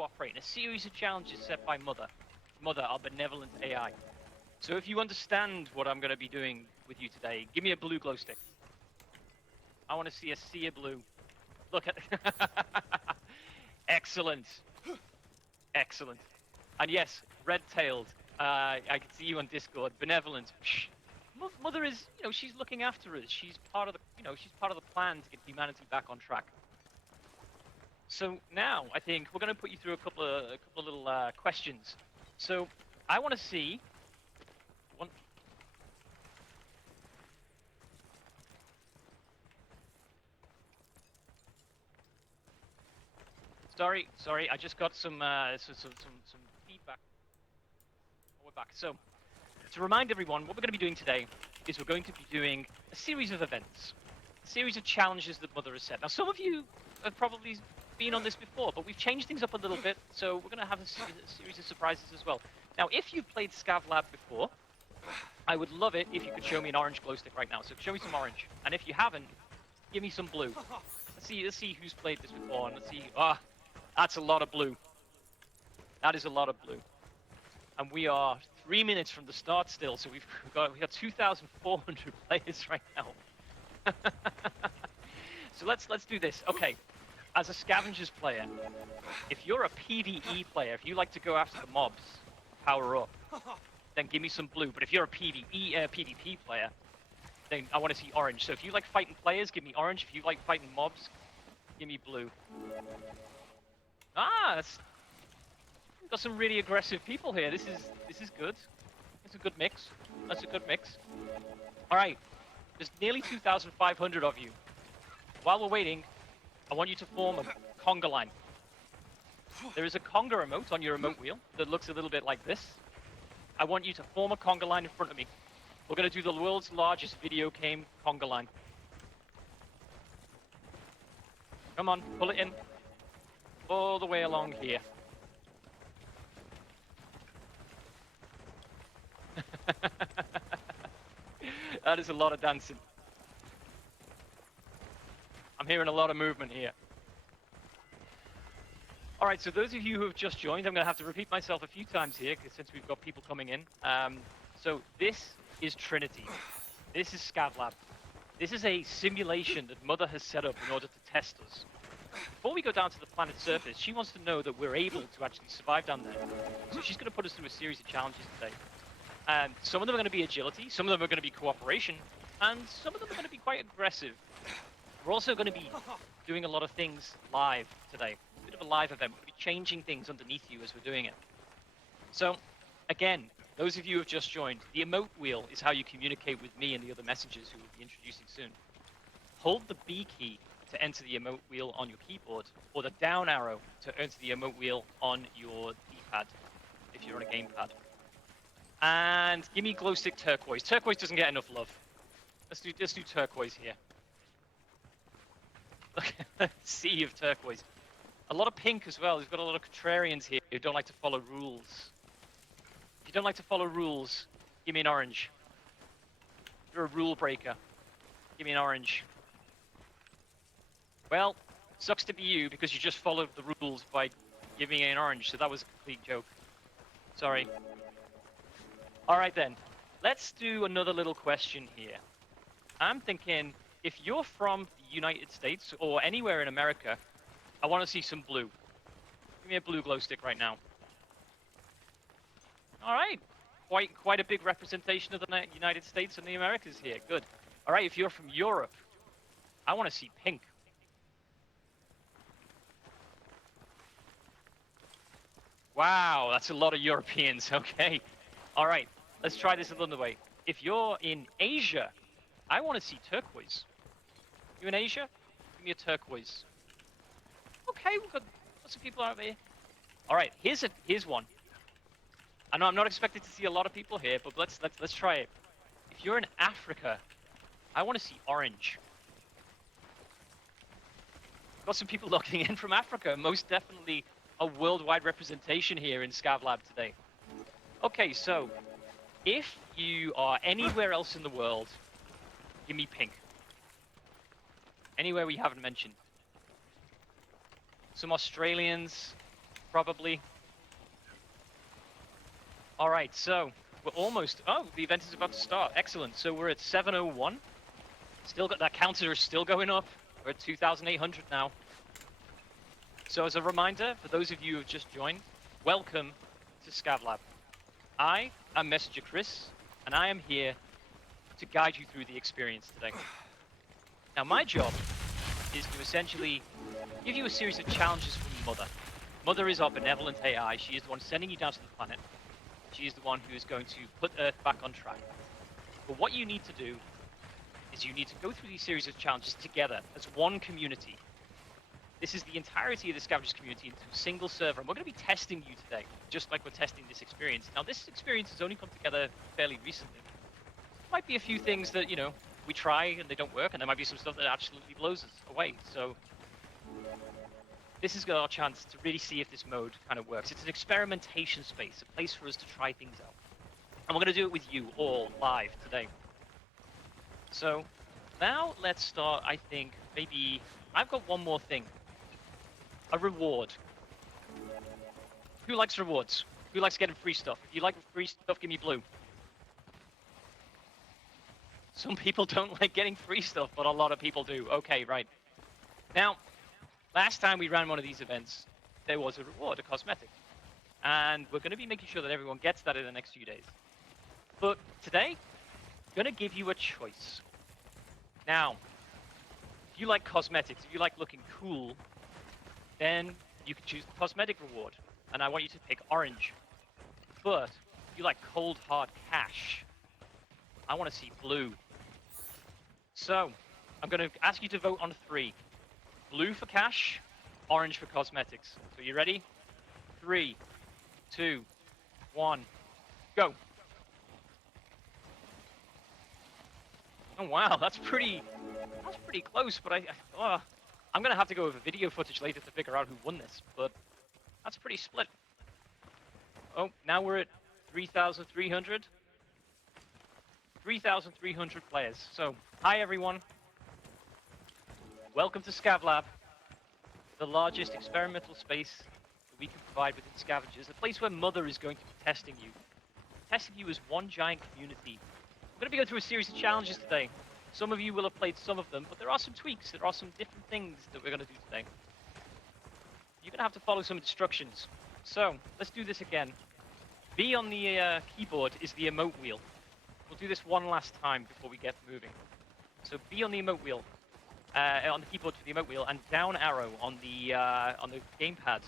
cooperate in a series of challenges set by Mother. Mother, our benevolent AI. So if you understand what I'm going to be doing with you today, give me a blue glow stick. I want to see a sea of blue. Look at... Excellent. Excellent. And yes, red-tailed. I can see you on Discord. Benevolent. Psh. Mother is, she's looking after us. She's part of the, she's part of the plan to get humanity back on track. So now I think we're going to put you through a couple of little questions. So I want to see one. Sorry, I just got some feedback. We're back. So to remind everyone, what we're going to be doing today is we're going to be doing a series of events, a series of challenges that Mother has set. Now, some of you have probably been on this before, but we've changed things up a little bit, so we're going to have a series of surprises as well. Now, if you've played Scavlab before, I would love it if you could show me an orange glow stick right now. So show me some orange, and if you haven't, give me some blue. Let's see who's played this before, and let's see. That's a lot of blue. That is a lot of blue. And we are 3 minutes from the start still, so we got 2,400 players right now. So let's do this. Okay, as a Scavengers player, if you're a PvE player, if you like to go after the mobs, power up, then give me some blue. But if you're a PvP player, then I want to see orange. So if you like fighting players, give me orange. If you like fighting mobs, give me blue. We've got some really aggressive people here. This is good. It's a good mix. That's a good mix. All right, there's nearly 2,500 of you. While we're waiting, I want you to form a conga line. There is a conga emote on your emote wheel that looks a little bit like this. I want you to form a conga line in front of me. We're going to do the world's largest video game conga line. Come on, pull it in. All the way along here. That is a lot of dancing. I'm hearing a lot of movement here. All right, so those of you who have just joined, I'm going to have to repeat myself a few times here since we've got people coming in. So this is Trinity. This is Scavlab. This is a simulation that Mother has set up in order to test us. Before we go down to the planet's surface, she wants to know that we're able to actually survive down there. So she's going to put us through a series of challenges today. And some of them are going to be agility, some of them are going to be cooperation, and some of them are going to be quite aggressive. We're also going to be doing a lot of things live today. A bit of a live event. We're going to be changing things underneath you as we're doing it. So, again, those of you who have just joined, the emote wheel is how you communicate with me and the other messengers who we'll be introducing soon. Hold the B key to enter the emote wheel on your keyboard, or the down arrow to enter the emote wheel on your D-pad, if you're on a gamepad. And give me glow stick turquoise. Turquoise doesn't get enough love. Let's do turquoise here. Look at the sea of turquoise. A lot of pink as well. We've got a lot of contrarians here who don't like to follow rules. If you don't like to follow rules, give me an orange. If you're a rule breaker, give me an orange. Well, sucks to be you because you just followed the rules by giving me an orange, so that was a complete joke. Sorry. Alright then, let's do another little question here. I'm thinking, if you're from the United States or anywhere in America, I want to see some blue. Give me a blue glow stick right now. Alright, quite a big representation of the United States and the Americas here, good. Alright, if you're from Europe, I want to see pink. Wow, that's a lot of Europeans, okay. Alright, let's try this another way. If you're in Asia, I want to see turquoise. You in Asia? Give me a turquoise. Okay, we've got lots of people out there. Alright, here's one. I know I'm not expected to see a lot of people here, but let's try it. If you're in Africa, I want to see orange. Got some people logging in from Africa, most definitely a worldwide representation here in Scavlab today. Okay, so if you are anywhere else in the world, give me pink. Anywhere we haven't mentioned. Some Australians, probably. All right, so we're almost. Oh, the event is about to start. Excellent. So we're at 7:01. Still got that counter is still going up. We're at 2,800 now. So as a reminder, for those of you who have just joined, welcome to Scavlab. I am Messenger Chris, and I am here to guide you through the experience today. Now, my job is to essentially give you a series of challenges from Mother. Mother is our benevolent AI. She is the one sending you down to the planet. She is the one who is going to put Earth back on track. But what you need to do is you need to go through these series of challenges together as one community. This is the entirety of the Scavengers community into a single server, and we're going to be testing you today, just like we're testing this experience. Now, this experience has only come together fairly recently. There might be a few things that, we try and they don't work, and there might be some stuff that absolutely blows us away. So this is our chance to really see if this mode kind of works. It's an experimentation space, a place for us to try things out. And we're going to do it with you all live today. So now let's start, I think, maybe I've got one more thing. A reward. Who likes rewards? Who likes getting free stuff? If you like free stuff, give me blue. Some people don't like getting free stuff, but a lot of people do. Okay, right. Now, last time we ran one of these events, there was a reward, a cosmetic. And we're going to be making sure that everyone gets that in the next few days. But today, I'm going to give you a choice. Now, if you like cosmetics, if you like looking cool, then you can choose the cosmetic reward. And I want you to pick orange. But if you like cold, hard cash, I want to see blue. So, I'm going to ask you to vote on 3. Blue for cash, orange for cosmetics. So you ready? 3, 2, 1, go. Oh wow, that's pretty close, but I'm going to have to go over video footage later to figure out who won this, but that's pretty split. Oh, now we're at 3,300. 3,300 players. So, hi everyone. Welcome to Scavlab, the largest experimental space that we can provide within Scavengers, a place where Mother is going to be testing you as one giant community. We're going to be going through a series of challenges today. Some of you will have played some of them, but there are some tweaks, there are some different things that we're going to do today. You're going to have to follow some instructions. So, let's do this again. B on the keyboard is the emote wheel. We'll do this one last time before we get moving. So B on the emote wheel, on the keyboard for the emote wheel, and down arrow on the gamepad.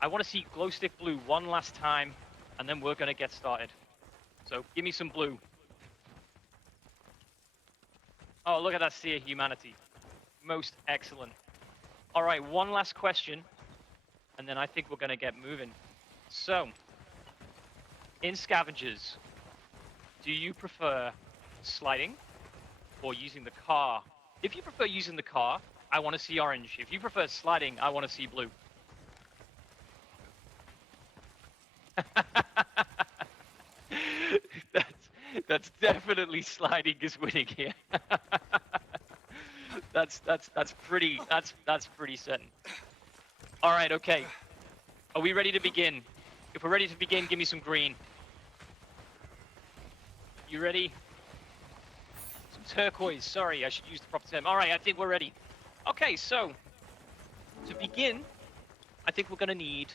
I want to see glow stick blue one last time, and then we're going to get started. So give me some blue. Oh, look at that sea of humanity. Most excellent. All right, one last question, and then I think we're going to get moving. So, in Scavengers, do you prefer sliding or using the car? If you prefer using the car, I want to see orange. If you prefer sliding, I want to see blue. That's definitely sliding is winning here. that's pretty certain. All right, okay. Are we ready to begin? If we're ready to begin, give me some green. You ready? Some turquoise. Sorry, I should use the proper term. All right, I think we're ready. Okay, so to begin, I think we're going to need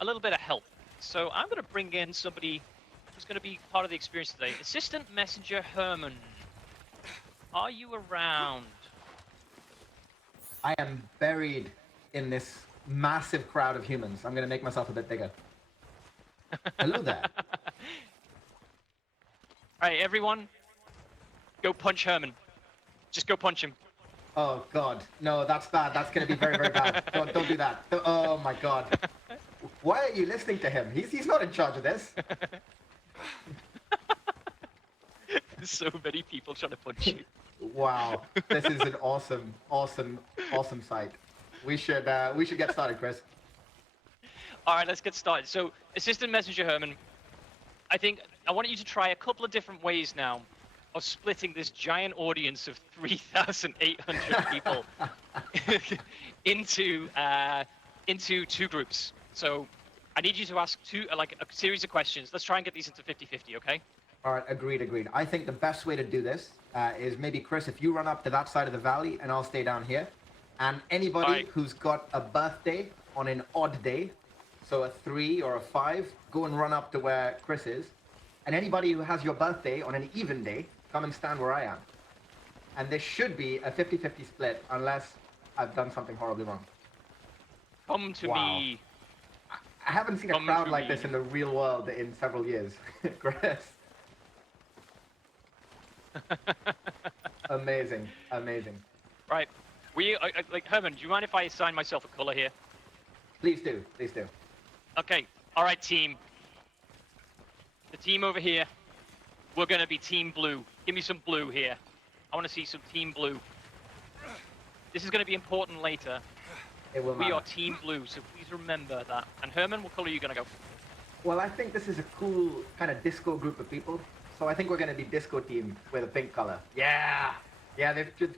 a little bit of help. So I'm going to bring in somebody who's going to be part of the experience today. Assistant Messenger Herman. Are you around? I am buried in this massive crowd of humans. I'm going to make myself a bit bigger. Hello there. All right, everyone, go punch Herman. Just go punch him. Oh, God. No, that's bad. That's going to be very, very bad. Don't do that. Oh, my God. Why are you listening to him? He's not in charge of this. There's so many people trying to punch you. Wow. This is an awesome sight. We should get started, Chris. All right, let's get started. So, Assistant Messenger Herman, I want you to try a couple of different ways now of splitting this giant audience of 3,800 people into 2 groups. So I need you to ask like a series of questions. Let's try and get these into 50-50, okay? All right, agreed. I think the best way to do this is maybe, Chris, if you run up to that side of the valley and I'll stay down here. And anybody Right. who's got a birthday on an odd day, so a 3 or a 5, go and run up to where Chris is. And anybody who has your birthday on an even day, come and stand where I am. And there should be a 50-50 split unless I've done something horribly wrong. Come to Wow. me. I haven't seen a Come crowd to like me. this in the real world in several years. Chris. Amazing. Right. Like Herman, do you mind if I assign myself a color here? Please do. Okay. All right, team. The team over here. We're gonna be team blue. Give me some blue here. I want to see some team blue. This is gonna be important later. It will We matter. are team blue, so please remember that. And Herman, what color are you gonna go? Well, I think this is a cool kind of disco group of people. So I think we're going to be disco team with a pink color. Yeah. Yeah, they've just...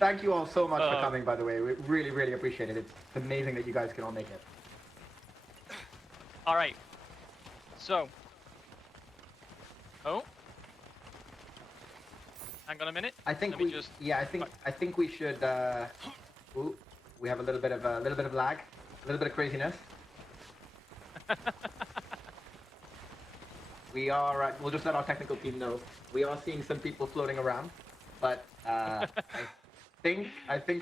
Thank you all so much for coming, by the way. We really appreciate it. It's amazing that you guys can all make it. All right. So. Oh. Hang on a minute. I think I think we should. Ooh, we have a little bit of lag, a little bit of craziness. We are. We'll just let our technical team know. We are seeing some people floating around, but I think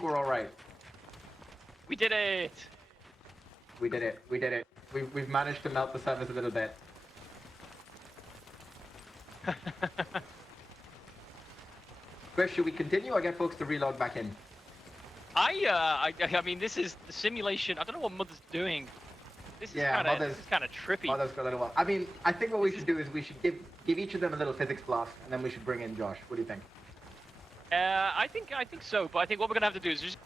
we're all right. We did it. We did it. We've managed to melt the surface a little bit. Chris, should we continue or get folks to relog back in? I mean, this is the simulation. I don't know what Mother's doing. This is kind of trippy. Mother's got a little while. I mean, I think what we should do is we should give each of them a little physics blast, and then we should bring in Josh. What do you think? I think so. But I think what we're gonna have to do is just.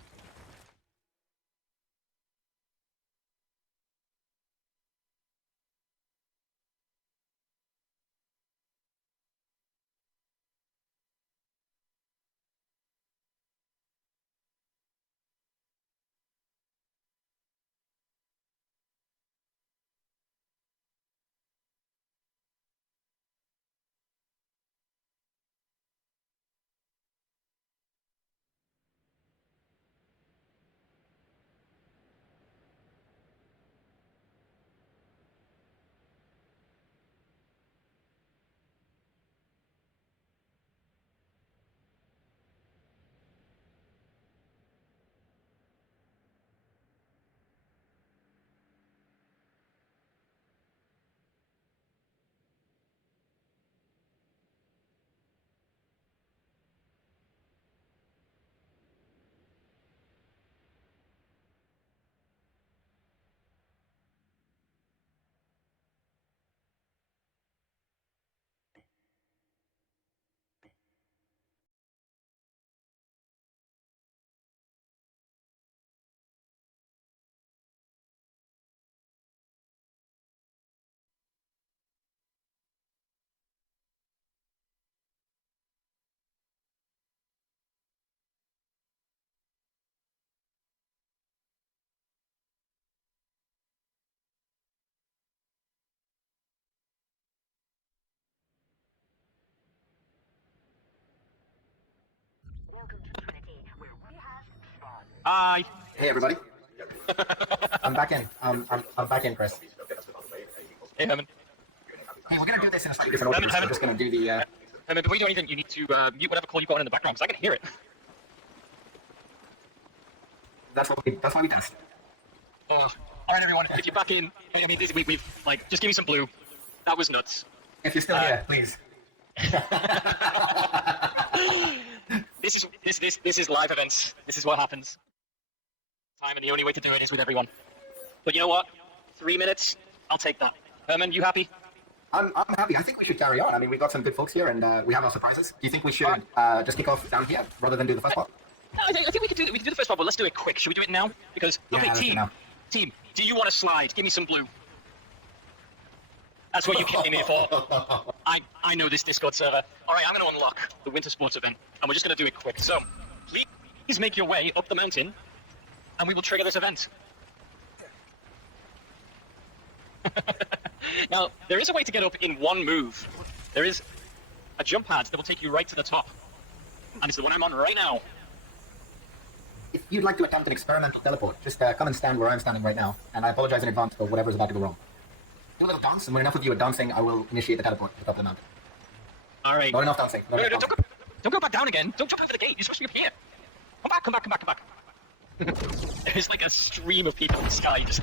Hi. Hey, everybody. I'm back in. I'm back in, Chris. Hey, Herman. Hey, we're gonna do this in a slightly different order. We're just gonna do the. Herman, before you do anything, you need to mute whatever call you've got on in the background, because I can hear it. That's what we test. Oh. All right, everyone. If you're back in, I mean, we've like, just give me some blue. That was nuts. If you're still here, please. This is live events. This is what happens. Time, and the only way to do it is with everyone. But you know what? 3 minutes. I'll take that. Herman, you happy? I'm happy. I think we should carry on. I mean, we've got some good folks here, and we have our surprises. Do you think we should just kick off down here rather than do the first part? I think we could do the first part, but let's do it quick. Should we do it now? Because Yeah, okay, let's do it now. team, do you want to slide? Give me some blue. That's what you came here for. I know this Discord server. All right, I'm going to unlock the winter sports event, and we're just going to do it quick. So, please make your way up the mountain, and we will trigger this event. Now, there is a way to get up in one move. There is a jump pad that will take you right to the top, and it's the one I'm on right now. If you'd like to attempt an experimental teleport, just come and stand where I'm standing right now, and I apologize in advance for whatever's about to go wrong. Do a little dance, and when enough of you are dancing, I will initiate the teleport to the top of the mountain. All right. Not enough dancing. No, don't go back down again. Don't jump over the gate. You're supposed to be up here. Come back. There's like a stream of people in the sky just...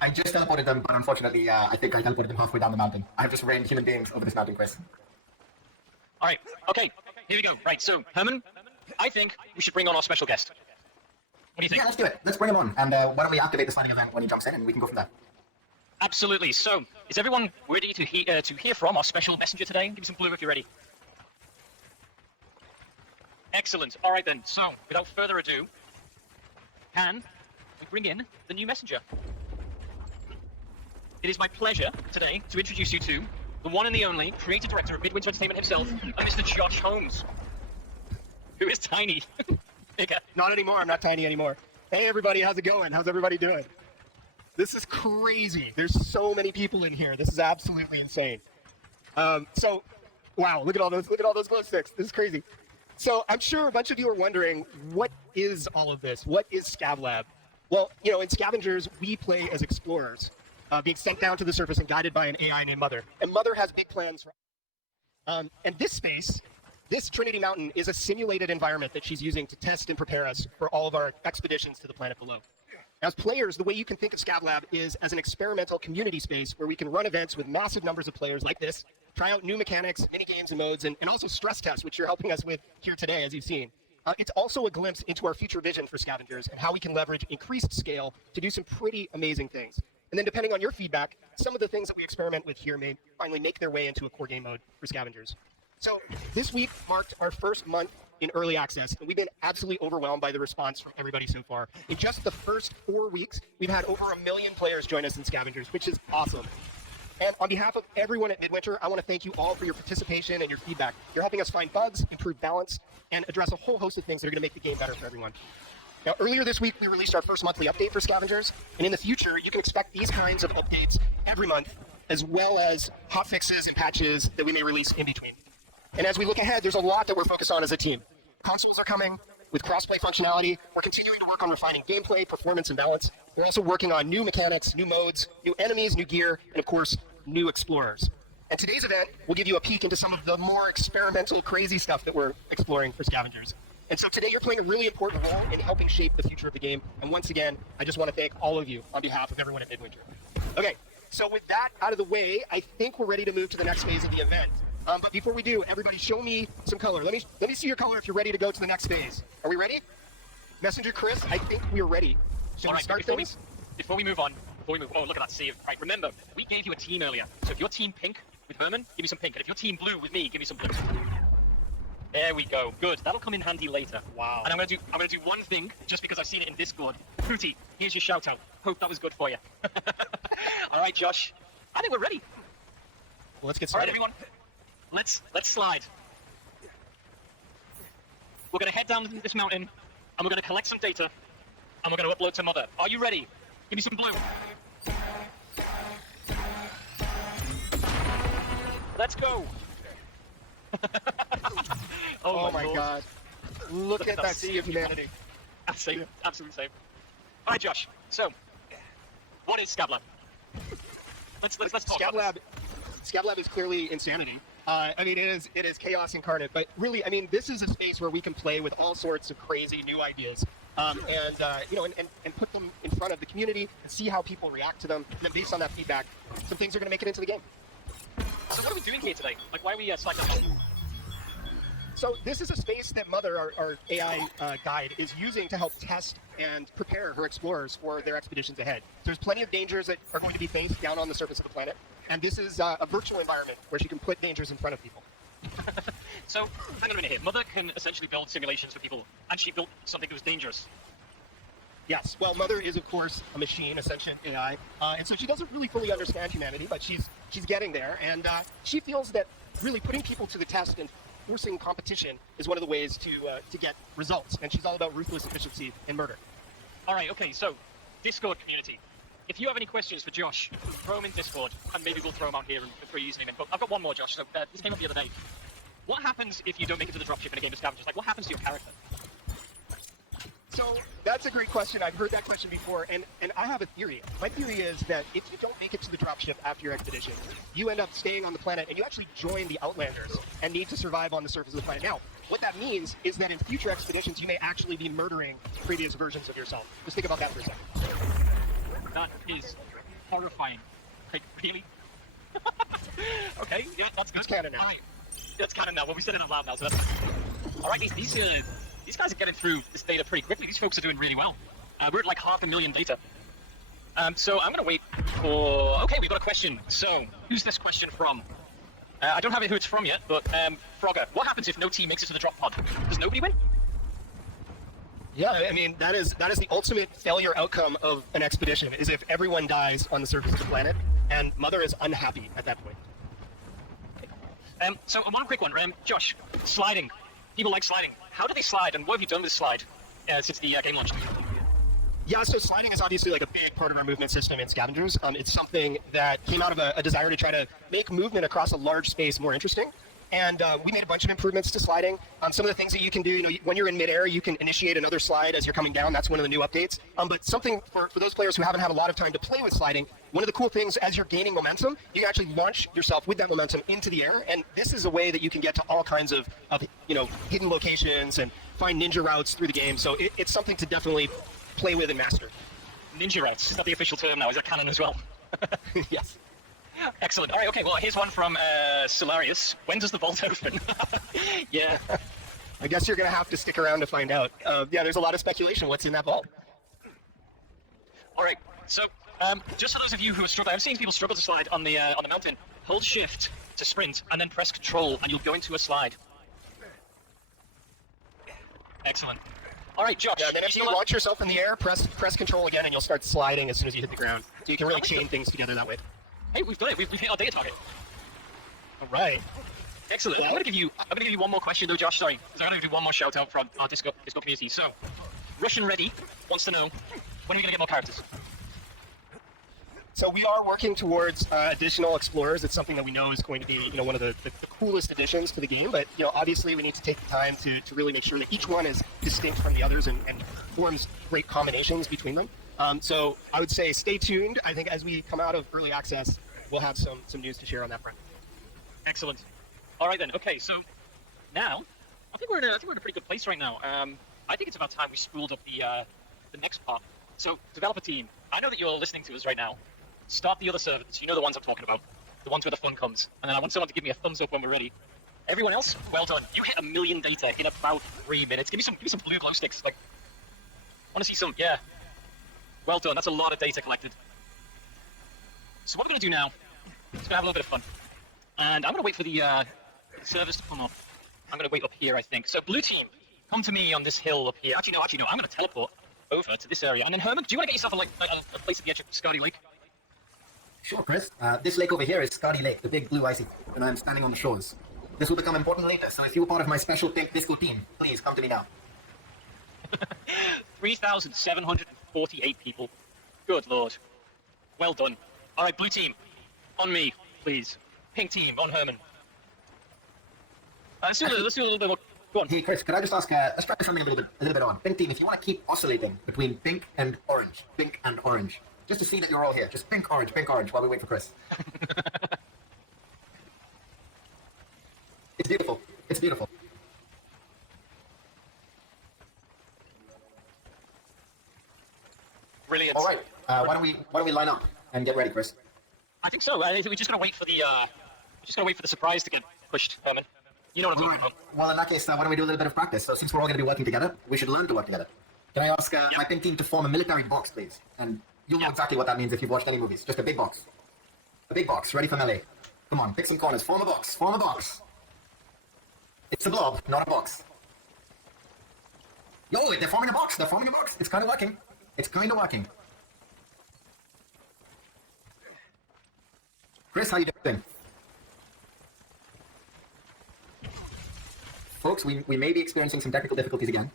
I just teleported them, but unfortunately, I think I teleported them halfway down the mountain. I have just rained human beings over this mountain, Chris. All right. Okay. Here we go. Right. So, Herman, I think we should bring on our special guest. What do you think? Yeah, let's do it. Let's bring him on. And why don't we activate the signing event when he jumps in, and we can go from there. Absolutely. So, is everyone ready to hear from our special messenger today? Give me some blue if you're ready. Excellent. All right then. So, without further ado, can we bring in the new messenger? It is my pleasure today to introduce you to the one and the only creative director of Midwinter Entertainment himself, Mr. Josh Holmes, who is tiny. Bigger. Not anymore. I'm not tiny anymore. Hey, everybody. How's it going? How's everybody doing? This is crazy. There's so many people in here. This is absolutely insane. So, wow, look at all those glow sticks. This is crazy. So I'm sure a bunch of you are wondering, what is all of this? What is ScavLab? Well, you know, in Scavengers, we play as explorers, being sent down to the surface and guided by an AI named Mother. And Mother has big plans for and this space, this Trinity Mountain, is a simulated environment that she's using to test and prepare us for all of our expeditions to the planet below. As players, the way you can think of ScavLab is as an experimental community space where we can run events with massive numbers of players like this, try out new mechanics, mini games and modes, and also stress tests, which you're helping us with here today, as you've seen. It's also a glimpse into our future vision for Scavengers and how we can leverage increased scale to do some pretty amazing things. And then depending on your feedback, some of the things that we experiment with here may finally make their way into a core game mode for Scavengers. So this week marked our first month in early access, and we've been absolutely overwhelmed by the response from everybody so far. In just the first 4 weeks, we've had over 1 million players join us in Scavengers, which is awesome. And on behalf of everyone at Midwinter, I want to thank you all for your participation and your feedback. You're helping us find bugs, improve balance, and address a whole host of things that are going to make the game better for everyone. Now, earlier this week, we released our first monthly update for Scavengers, and in the future, you can expect these kinds of updates every month, as well as hotfixes and patches that we may release in between. And as we look ahead, there's a lot that we're focused on as a team. Consoles are coming with crossplay functionality. We're continuing to work on refining gameplay, performance, and balance. We're also working on new mechanics, new modes, new enemies, new gear, and of course, new explorers. And today's event will give you a peek into some of the more experimental, crazy stuff that we're exploring for Scavengers. And so today you're playing a really important role in helping shape the future of the game. And once again, I just want to thank all of you on behalf of everyone at Midwinter. Okay, so with that out of the way, I think we're ready to move to the next phase of the event. But before we do, everybody show me some color. Let me see your color if you're ready to go to the next phase. Are we ready? Messenger Chris, I think we're ready. Should we start things? Before we move on, oh, look at that save. Right, remember, we gave you a team earlier. So if you're team pink with Herman, give me some pink. And if you're team blue with me, give me some blue. There we go. Good. That'll come in handy later. Wow. And I'm gonna do one thing just because I've seen it in Discord. Hootie, here's your shout out. Hope that was good for you. All right, Josh. I think we're ready. Well, let's get All right, started. everyone. Let's slide. We're gonna head down this mountain, and we're gonna collect some data, and we're gonna upload to Mother. Are you ready? Give me some blue. Let's go. Oh my Lord. God. Look at that sea of humanity. Same, absolutely same. All right, Josh. So, what is ScavLab? Let's talk about this. ScavLab is clearly insanity. I mean, it is chaos incarnate. But really, I mean, this is a space where we can play with all sorts of crazy new ideas, you know, and put them in front of the community and see how people react to them. And then based on that feedback, some things are going to make it into the game. So what are we doing here today? Like, why are we selecting? So this is a space that Mother, our AI guide, is using to help test and prepare her explorers for their expeditions ahead. There's plenty of dangers that are going to be faced down on the surface of the planet, and this is a virtual environment where she can put dangers in front of people. So, hang on a minute here. Mother can essentially build simulations for people, and she built something that was dangerous. Yes. Well, Mother is, of course, a machine, a sentient AI, and so she doesn't really fully understand humanity, but she's getting there, and she feels that really putting people to the test and forcing competition is one of the ways to get results, and she's all about ruthless efficiency and murder. All right, okay, so Discord community. If you have any questions for Josh, throw them in Discord, and maybe we'll throw them out here for using them. But I've got one more, Josh. So this came up the other day. What happens if you don't make it to the dropship in a game of Scavengers? Like, what happens to your character? So that's a great question. I've heard that question before, and I have a theory. My theory is that if you don't make it to the dropship after your expedition, you end up staying on the planet, and you actually join the Outlanders and need to survive on the surface of the planet. Now, what that means is that in future expeditions, you may actually be murdering previous versions of yourself. Just think about that for a second. That is horrifying. Like, really? Okay, yeah, that's good. That's canon now. Right. That's canon now. Well, we said it out loud now, so that's... All right, these guys are getting through this data pretty quickly. These folks are doing really well. We're at like 500,000 data. So I'm gonna wait for... Okay, we've got a question. So, who's this question from? I don't have who it's from yet, but Frogger, what happens if no team makes it to the drop pod? Does nobody win? Yeah, I mean, that is the ultimate failure outcome of an expedition, is if everyone dies on the surface of the planet, and Mother is unhappy at that point. So one quick one, Josh, sliding. People like sliding. How do they slide, and what have you done with slide since the game launched? Yeah, so sliding is obviously like a big part of our movement system in Scavengers. It's something that came out of a desire to try to make movement across a large space more interesting. And we made a bunch of improvements to sliding. Some of the things that you can do, you know, when you're in midair, you can initiate another slide as you're coming down. That's one of the new updates. But something for those players who haven't had a lot of time to play with sliding, one of the cool things as you're gaining momentum, you can actually launch yourself with that momentum into the air. And this is a way that you can get to all kinds of you know, hidden locations and find ninja routes through the game. So it's something to definitely play with and master. Ninja routes, is that the official term now? Is that canon as well? Yes. Excellent. All right, okay, well, here's one from Solarius. When does the vault open? Yeah. I guess you're going to have to stick around to find out. Yeah, there's a lot of speculation what's in that vault. All right, so just for those of you who are struggling, I've seen people struggle to slide on the mountain. Hold shift to sprint, and then press control, and you'll go into a slide. Excellent. All right, Josh. Yeah, then if you launch yourself in the air, press control again, and you'll start sliding as soon as you hit the ground. So you can really chain things together that way. Hey, we've done it. We've hit our data target. All right. Excellent. I'm gonna give you one more question though, Josh. Sorry, I'm gonna do one more shout out from our Discord community. So, Russian Ready wants to know, when are you gonna get more characters? So we are working towards additional explorers. It's something that we know is going to be, you know, one of the coolest additions to the game. But you know, obviously, we need to take the time to really make sure that each one is distinct from the others and forms great combinations between them. So I would say stay tuned. I think as we come out of early access, we'll have some news to share on that front. Excellent. All right then. Okay, so now I think we're in a pretty good place right now. I think it's about time we spooled up the next part. So developer team, I know that you're listening to us right now. Start the other servers. You know the ones I'm talking about, the ones where the fun comes. And then I want someone to give me a thumbs up when we're ready. Everyone else, well done. You hit 1 million data in about 3 minutes. Give me some blue glow sticks. Like, I want to see some. Yeah. Well done. That's a lot of data collected. So what we're going to do now is going to have a little bit of fun. And I'm going to wait for the servers to come up. I'm going to wait up here, I think. So blue team, come to me on this hill up here. Actually, no. I'm going to teleport over to this area. And then Herman, do you want to get yourself a place at the edge of Scardy Lake? Sure, Chris. This lake over here is Scardy Lake, the big blue icy, and I'm standing on the shores. This will become important later, so if you're part of my special disco team, please come to me now. 3,748 people. Good lord. Well done. All right, blue team, on me, please. Pink team, on Herman. Let's do a little bit more. Go on. Hey, Chris, could I just ask, let's try something a little bit on. Pink team, if you want to keep oscillating between pink and orange, just to see that you're all here. Just pink, orange, while we wait for Chris. It's beautiful. It's beautiful. Brilliant. All right. Why don't we line up and get ready, Chris? I think so. Right? We're just gonna wait for the surprise to get pushed, Herman. You know what I'm talking about. Well, in that case, why don't we do a little bit of practice? So since we're all going to be working together, we should learn to work together. Can I ask my pink team to form a military box, please? And you'll know exactly what that means if you've watched any movies. Just a big box. A big box, ready for melee. Come on, pick some corners. Form a box. Form a box. It's a blob, not a box. Yo, they're forming a box. They're forming a box. It's kind of working. It's kind of working. Chris, how you doing? Folks, we may be experiencing some technical difficulties again.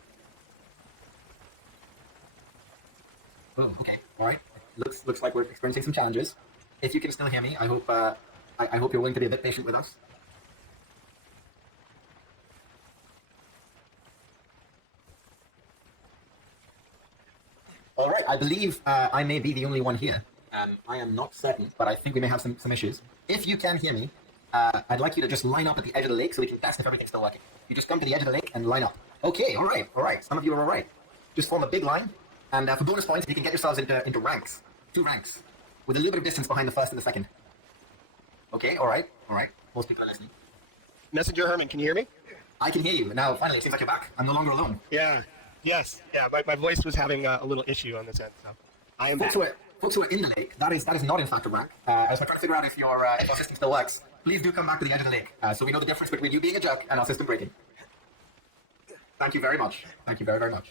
Oh, okay. All right. Looks like we're experiencing some challenges. If you can still hear me, I hope I hope you're willing to be a bit patient with us. All right. I believe I may be the only one here. I am not certain, but I think we may have some issues. If you can hear me, I'd like you to just line up at the edge of the lake so we can test if everything's still working. You just come to the edge of the lake and line up. Okay. All right. Some of you are all right. Just form a big line, and for bonus points, you can get yourselves into ranks. 2 ranks, with a little bit of distance behind the first and the second. Okay, all right. Most people are listening. Messenger Herman, can you hear me? I can hear you. Now, finally, it seems like you're back. I'm no longer alone. Yeah. Yes. Yeah. My voice was having a little issue on this end, so I am back. Folks who are in the lake, that is not in fact a rank. As we're trying to figure out if your system still works, please do come back to the edge of the lake, so we know the difference between you being a jerk and our system breaking. Thank you very much. Thank you very, very much.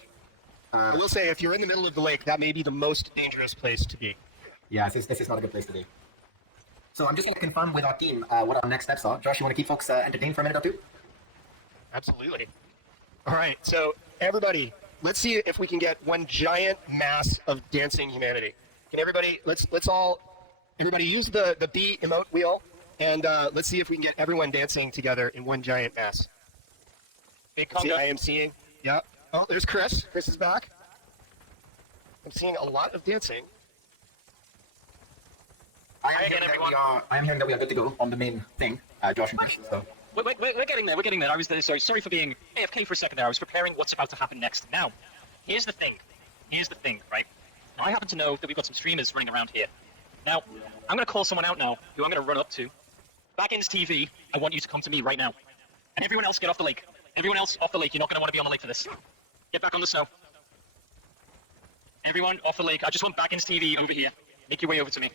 I will say, if you're in the middle of the lake, that may be the most dangerous place to be. Yeah, this is not a good place to be. So I'm just going to confirm with our team what our next steps are. Josh, you want to keep folks entertained for a minute or two? Absolutely. All right, so everybody, let's see if we can get one giant mass of dancing humanity. Can everybody, everybody use the B emote wheel, and let's see if we can get everyone dancing together in one giant mass. See, I am seeing, yeah. Oh, there's Chris. Chris is back. I'm seeing a lot of dancing. I am hearing that we are good to go on the main thing, Josh and Chris. So. We're getting there. We're getting there. I was sorry for being AFK for a second there. I was preparing what's about to happen next. Now, here's the thing, right? Now, I happen to know that we've got some streamers running around here. Now, I'm going to call someone out now who I'm going to run up to. Baggins TV, I want you to come to me right now. And everyone else, get off the lake. Everyone else off the lake. You're not going to want to be on the lake for this. Get back on the snow. Everyone off the lake. I just want Baggins TV over here. Make your way over to me.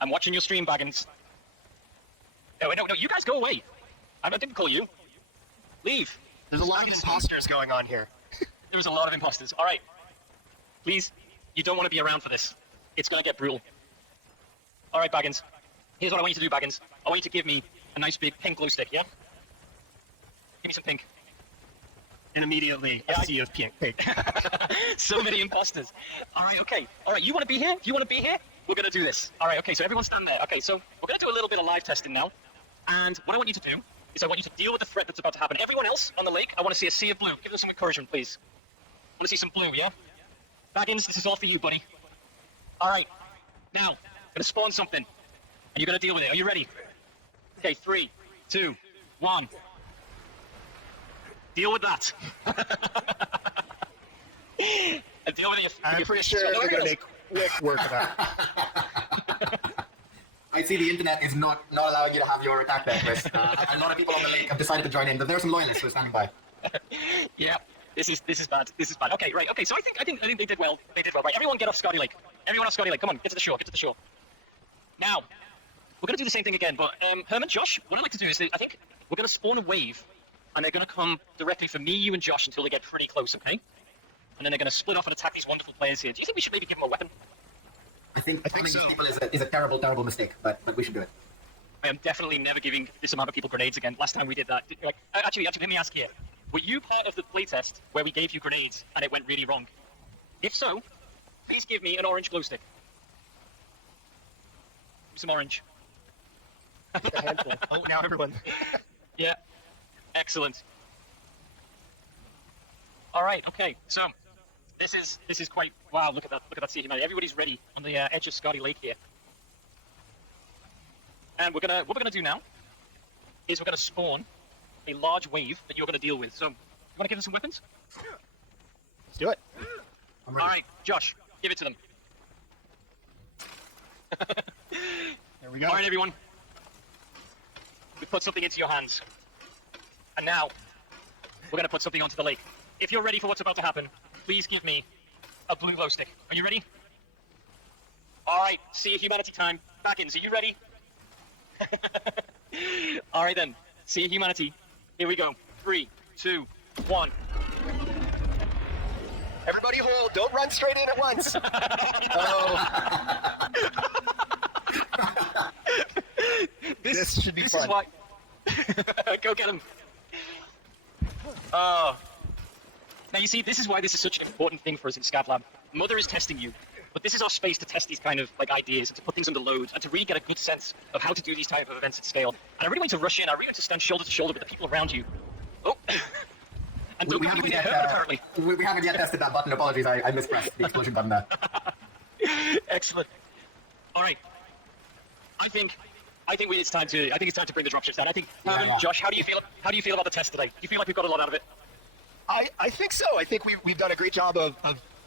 I'm watching your stream, Baggins. No, you guys go away. I didn't call you. Leave. There's a lot of imposters going on here. There's a lot of imposters. All right. Please, you don't want to be around for this. It's going to get brutal. All right, Baggins. Here's what I want you to do, Baggins. I want you to give me a nice big pink glow stick, yeah? Give me some pink. And immediately, a sea of pink. So many imposters. All right, okay. All right, you want to be here? You want to be here? We're going to do this. All right, okay, so everyone stand there. Okay, so we're going to do a little bit of live testing now. And what I want you to do is I want you to deal with the threat that's about to happen. Everyone else on the lake, I want to see a sea of blue. Give them some encouragement, please. I want to see some blue, yeah? Baggins, this is all for you, buddy. All right. Now, I'm going to spawn something. And you're going to deal with it. Are you ready? Okay, 3, 2, 1. Deal with that. And deal with it. I'm pretty sure they're going to make quick work of that. I see the internet is not allowing you to have your attack there, Chris. A lot of people on the lake have decided to join in, but there are some loyalists who are standing by. Yeah, this is bad. This is bad. Okay, right. Okay, so I think they did well. They did well. Right, everyone get off Scotty Lake. Everyone off Scotty Lake. Come on, get to the shore. Get to the shore. Now, we're gonna do the same thing again, but Herman, Josh, what I'd like to do is I think we're gonna spawn a wave, and they're gonna come directly for me, you, and Josh until they get pretty close, okay? And then they're gonna split off and attack these wonderful players here. Do you think we should maybe give them a weapon? I think so. People is a terrible, terrible mistake, but we should do it. I am definitely never giving this amount of people grenades again. Last time we did that, actually, let me ask here: were you part of the playtest where we gave you grenades and it went really wrong? If so, please give me an orange glow stick. Give me some orange. A handful. Oh, now everyone. Yeah, excellent. All right, okay, so. This is quite wow. Look at that sea humanity. Everybody's ready on the edge of Scotty Lake here. And what we're gonna do now is we're gonna spawn a large wave that you're gonna deal with. So, you wanna give us some weapons? Let's do it. I'm ready. All right, Josh, give it to them. There we go. All right, everyone. We put something into your hands, and now we're gonna put something onto the lake. If you're ready for what's about to happen, please give me a blue glow stick. Are you ready? All right, sea humanity time. Baggins, are you ready? All right then, sea humanity. Here we go. 3, 2, 1. careful. Don't run straight in at once. This should be this fun. Is why... Go get him. Oh. Now you see, this is why this is such an important thing for us in Scavlab. Mother is testing you, but this is our space to test these kind of like ideas and to put things under load and to really get a good sense of how to do these type of events at scale. And I really want you to rush in. I really want to stand shoulder to shoulder with the people around you. Oh. And We haven't yet, we haven't yet tested that button. Apologies, I mispressed the explosion button there. Excellent. All right. I think it's time to bring the dropships down. I think, Yeah. Josh, how do you feel about the test today? Do you feel like we've got a lot out of it? I think so. I think we've done a great job of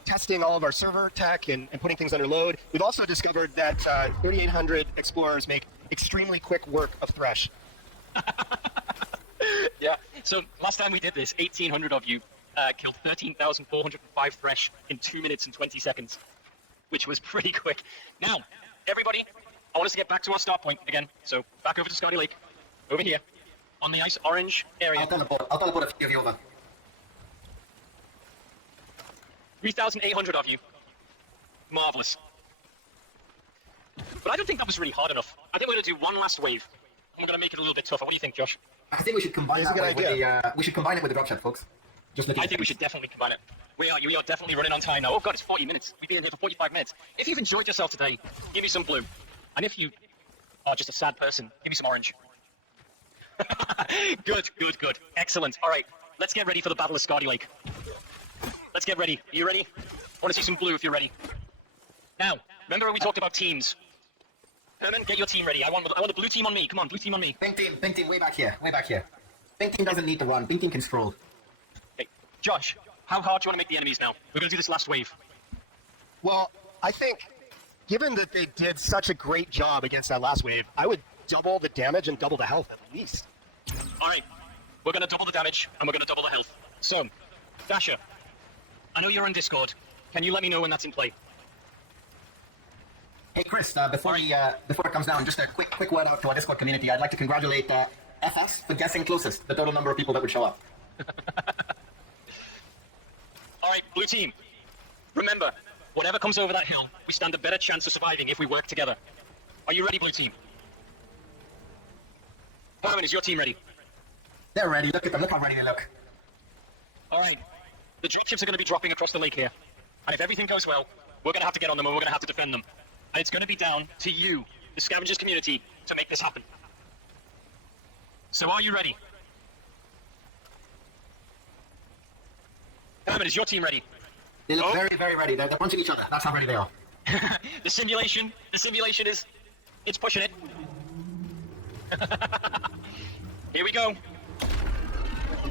testing all of our server tech and putting things under load. We've also discovered that 3,800 explorers make extremely quick work of Thresh. Yeah. So last time we did this, 1,800 of you killed 13,405 Thresh in 2 minutes and 20 seconds, which was pretty quick. Now, everybody, I want us to get back to our start point again. So back over to Scotty Lake, over here, on the nice orange area. I'll teleport a few of you over. 3,800 of you. Marvelous. But I don't think that was really hard enough. I think we're going to do one last wave, and we're going to make it a little bit tougher. What do you think, Josh? I think we should combine It's a that good idea. we should combine it with the dropship, folks. Just I think we should definitely combine it. We are definitely running on time now. Oh god, it's 40 minutes. We've been here for 45 minutes. If you've enjoyed yourself today, give me some blue. And if you are just a sad person, give me some orange. Good. Excellent. All right, let's get ready for the Battle of Scotty Lake. Let's get ready. Are you ready? I want to see some blue if you're ready. Now, remember when we talked about teams? Herman, get your team ready. I want the blue team on me. Come on, blue team on me. Pink team, way back here. Pink team doesn't need to run. Pink team can stroll. Hey, Josh, how hard do you want to make the enemies now? We're going to do this last wave. Well, I think, given that they did such a great job against that last wave, I would double the damage and double the health at least. All right, we're going to double the damage and we're going to double the health. So, Dasher, I know you're on Discord. Can you let me know when that's in play? Hey Chris, before it comes down, just a quick word out to our Discord community. I'd like to congratulate FS for guessing closest the total number of people that would show up. All right, blue team. Remember, whatever comes over that hill, we stand a better chance of surviving if we work together. Are you ready, blue team? Herman, is your team ready? They're ready. Look at them. Look how ready they look. All right. The dropships are going to be dropping across the lake here. And if everything goes well, we're going to have to get on them and we're going to have to defend them. And it's going to be down to you, the Scavengers community, to make this happen. So are you ready? Herman, is your team ready? They look very, very ready. They're punching each other. That's how ready they are. The simulation is, it's pushing it. Here we go.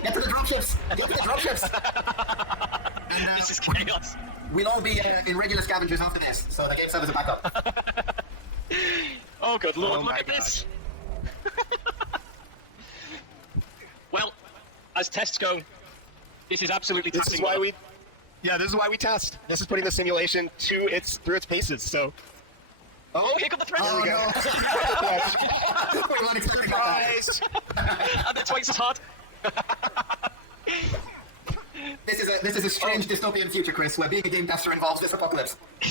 Get to the dropships! And, This is chaos. we'll all be in regular Scavengers after this, so the game servers are back up. Oh good lord, Oh look my at this. Well, as tests go, this is absolutely This is taxing why weather. this is why we test. This is putting the simulation through its paces. So, Oh, here come the threats! Oh no! We weren't expecting that. And they're twice as hard. This is a strange dystopian future, Chris, where being a game tester involves this apocalypse. I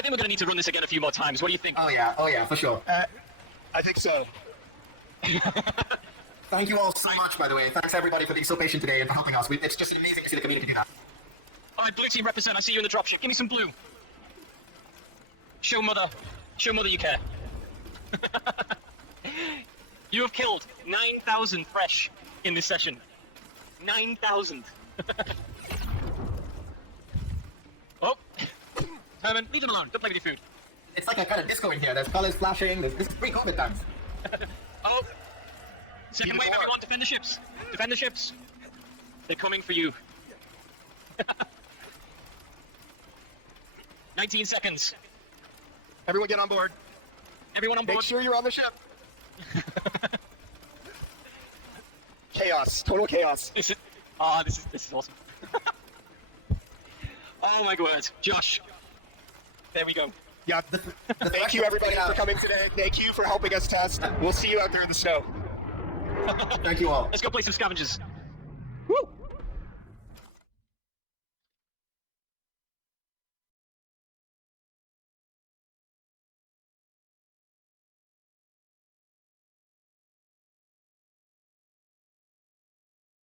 think we're going to need to run this again a few more times. What do you think? Oh yeah, for sure. I think so. Thank you all so much, by the way. Thanks everybody for being so patient today and for helping us. It's just amazing to see the community do that. All right, blue team represent. I see you in the dropship. Give me some blue. Show mother you care. You have killed 9,000 fresh in this session. 9,000. Oh, Herman, leave them alone. Don't play with your food. It's like a kind of disco in here. There's colors flashing. This is pre-COVID times. Oh, second Even wave, more. everyone. Defend the ships. Defend the ships. They're coming for you. 19 seconds. Everyone get on board. Everyone on board. Make sure you're on the ship. Chaos. Total chaos. This is awesome. Oh my god, Josh. There we go. Yeah. Thank you everybody for coming today. Thank you for helping us test. We'll see you out there in the snow. Thank you all. Let's go play some scavengers.